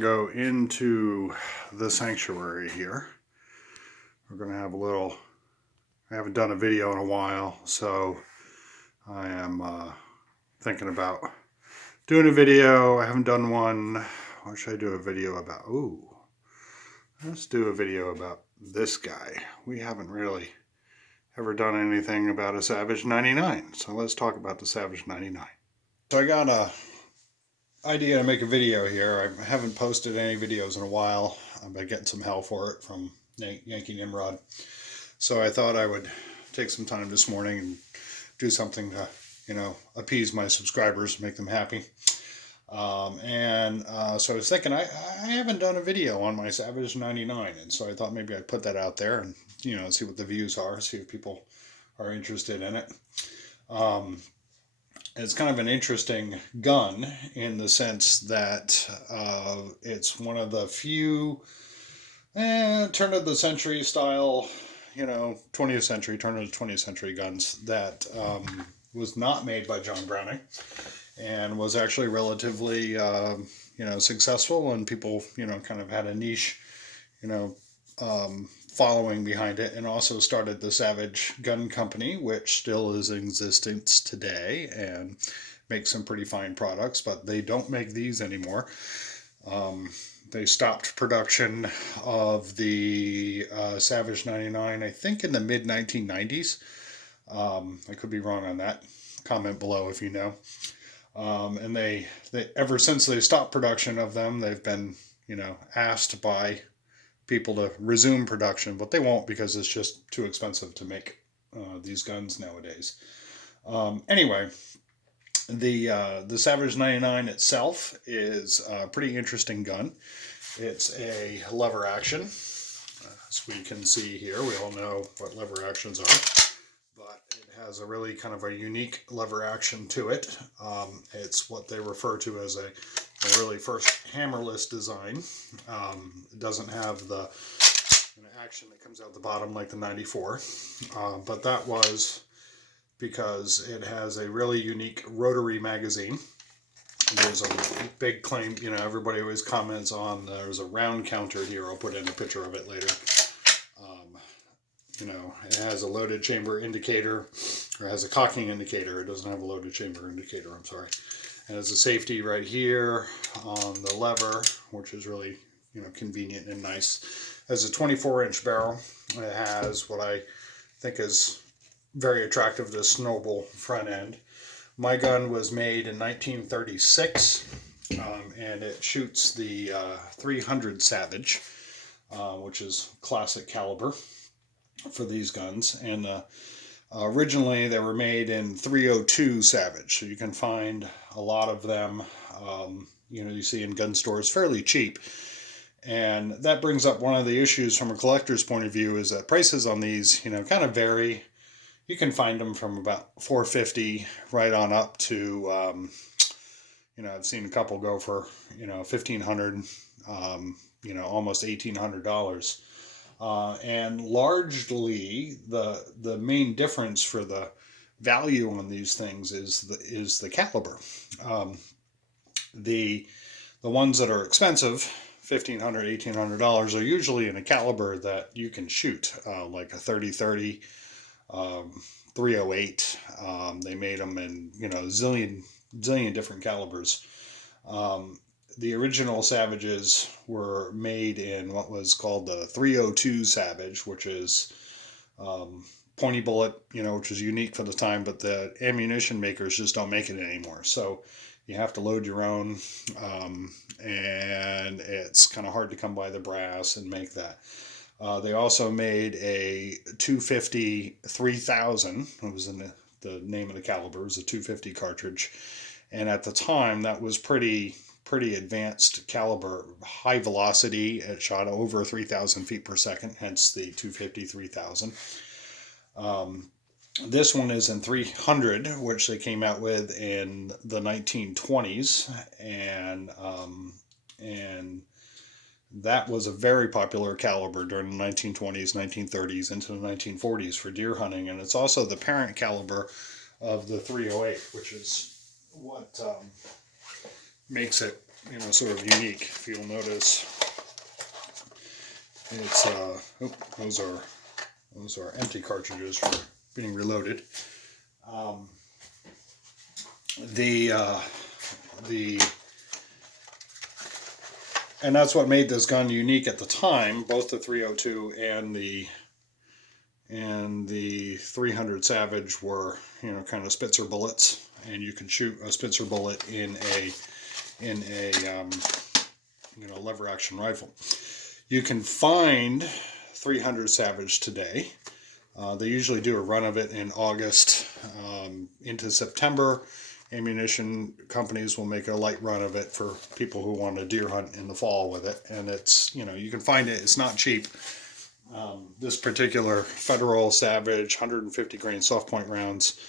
to go into the sanctuary here. We're going to have a little, I haven't done a video in a while, so I am thinking about doing a video. I haven't done one. What should I do a video about? Ooh, let's do a video about this guy. We haven't really ever done anything about a Savage 99, so let's talk about the Savage 99. So I got a idea to make a video here. I haven't posted any videos in a while. I've been getting some hell for it from Yankee Nimrod. So I thought I would take some time this morning and do something to, appease my subscribers, make them happy. So I was thinking, I haven't done a video on my Savage 99, and so I thought maybe I'd put that out there and, see what the views are, see if people are interested in it. It's kind of an interesting gun in the sense that it's one of the few turn of the century style, 20th century, turn of the 20th century guns that was not made by John Browning and was actually relatively, successful, and people, kind of had a niche, following behind it, and also started the Savage Gun Company, which still is in existence today and makes some pretty fine products, but they don't make these anymore. They stopped production of the Savage 99, I think, in the mid-1990s. I could be wrong on that. Comment below if you know. And they ever since they stopped production of them, they've been, asked by people to resume production, but they won't because it's just too expensive to make these guns nowadays. Anyway, the Savage 99 itself is a pretty interesting gun. It's a lever action, as we can see here. We all know what lever actions are, but it has a really kind of a unique lever action to it. It's what they refer to as a really first hammerless design. It doesn't have the action that comes out the bottom like the 94, but that was because it has a really unique rotary magazine. There's a big claim, everybody always comments on there's a round counter here. I'll put in a picture of it later. It has a loaded chamber indicator, or has a cocking indicator. It doesn't have a loaded chamber indicator, I'm sorry. And there's a safety right here on the lever, which is really, convenient and nice. It has a 24-inch barrel. It has what I think is very attractive, this noble front end. My gun was made in 1936, and it shoots the 300 Savage, which is classic caliber for these guns. And originally they were made in 302 Savage, so you can find a lot of them, you see in gun stores fairly cheap. And that brings up one of the issues from a collector's point of view, is that prices on these, kind of vary. You can find them from about $450 right on up to, I've seen a couple go for, $1,500, almost $1,800. And largely the main difference for the value on these things is the caliber. The ones that are expensive, $1,500, $1,800, are usually in a caliber that you can shoot, like a 30-30, 308. They made them in, zillion different calibers. The original Savages were made in what was called the 302 Savage, which is pointy bullet, which is unique for the time, but the ammunition makers just don't make it anymore. So you have to load your own, and it's kind of hard to come by the brass and make that. They also made a 250 3000. It was in the name of the caliber. It was a 250 cartridge. And at the time, that was pretty advanced caliber, high velocity. It shot over 3,000 feet per second, hence the 250 3000. This one is in 300, which they came out with in the 1920s, and that was a very popular caliber during the 1920s, 1930s, into the 1940s for deer hunting. And it's also the parent caliber of the 308, which is what makes it sort of unique. If you'll notice, it's those are empty cartridges for being reloaded. The and that's what made this gun unique at the time. Both the 302 and the 300 Savage were, kind of Spitzer bullets, and you can shoot a Spitzer bullet in a lever action rifle. You can find 300 Savage today. They usually do a run of it in August into September. Ammunition companies will make a light run of it for people who want to deer hunt in the fall with it, and it's, you can find it. It's not cheap. This particular Federal Savage 150 grain soft point rounds,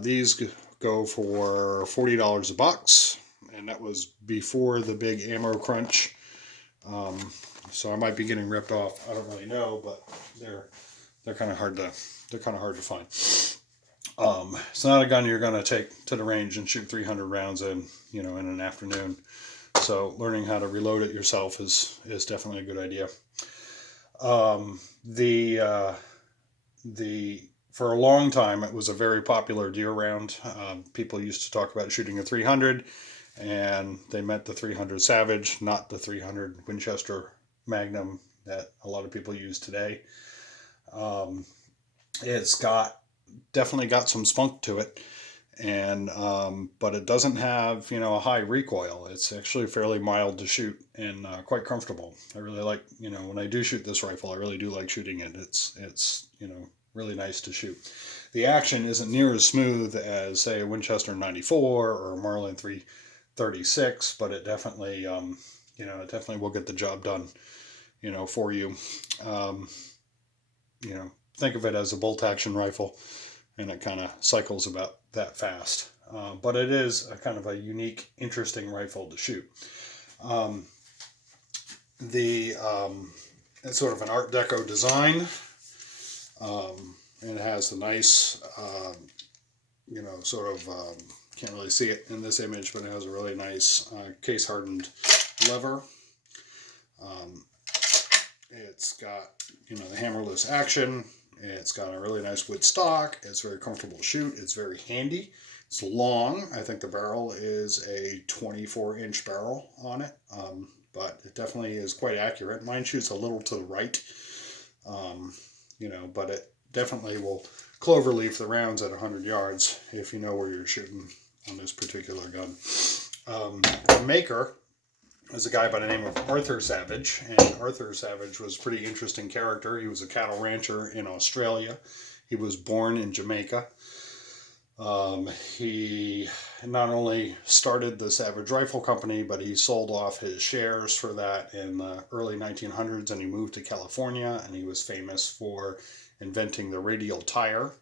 these go for $40 a box, and that was before the big ammo crunch. So I might be getting ripped off. I don't really know, but they're kind of hard to find. It's not a gun you're going to take to the range and shoot 300 rounds in, in an afternoon. So learning how to reload it yourself is definitely a good idea. For a long time, it was a very popular deer round. People used to talk about shooting a 300, and they meant the 300 Savage, not the 300 Winchester Magnum that a lot of people use today. It's definitely got some spunk to it, and but it doesn't have a high recoil. It's actually fairly mild to shoot and quite comfortable. I really like, when I do shoot this rifle, I really do like shooting it. It's really nice to shoot. The action isn't near as smooth as, say, a Winchester 94 or a Marlin 336, but it definitely it definitely will get the job done for you. Think of it as a bolt action rifle, and it kind of cycles about that fast. But it is a kind of a unique, interesting rifle to shoot. It's sort of an Art Deco design. And it has a nice, can't really see it in this image, but it has a really nice case-hardened lever. It's got, the hammerless action. It's got a really nice wood stock. It's very comfortable to shoot. It's very handy. It's long. I think the barrel is a 24-inch barrel on it, but it definitely is quite accurate. Mine shoots a little to the right, but it definitely will cloverleaf the rounds at 100 yards if you know where you're shooting on this particular gun. The maker is a guy by the name of Arthur Savage, and Arthur Savage was a pretty interesting character. He was a cattle rancher in Australia. He was born in Jamaica. He not only started the Savage Rifle Company, but he sold off his shares for that in the early 1900s, and he moved to California, and he was famous for inventing the radial tire,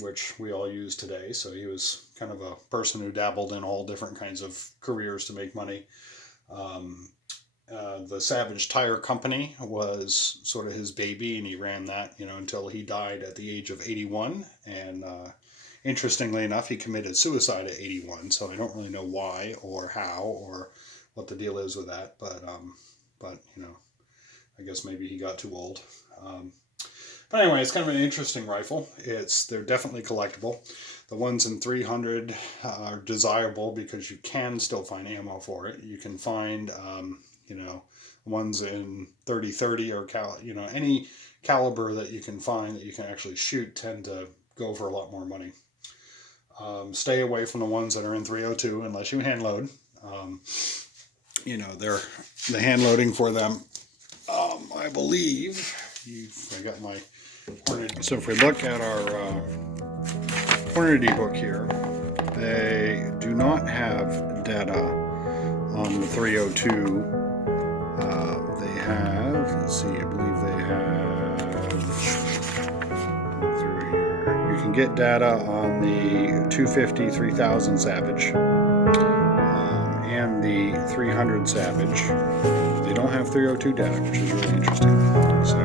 which we all use today. So he was kind of a person who dabbled in all different kinds of careers to make money. The Savage Tire Company was sort of his baby, and he ran that, until he died at the age of 81. And interestingly enough, he committed suicide at 81. So I don't really know why or how or what the deal is with that. But I guess maybe he got too old. But anyway, it's kind of an interesting rifle. They're definitely collectible. The ones in 300 are desirable because you can still find ammo for it. You can find, ones in 30-30 or any caliber that you can find that you can actually shoot tend to go for a lot more money. Stay away from the ones that are in 302 unless you hand load. The hand loading for them, I believe. I got my Hornady. So if we look at our Hornady book here, they do not have data on the 302. They have, let's see, I believe they have through here. You can get data on the 250 3000 Savage and the 300 Savage. They don't have 302 data, which is really interesting. So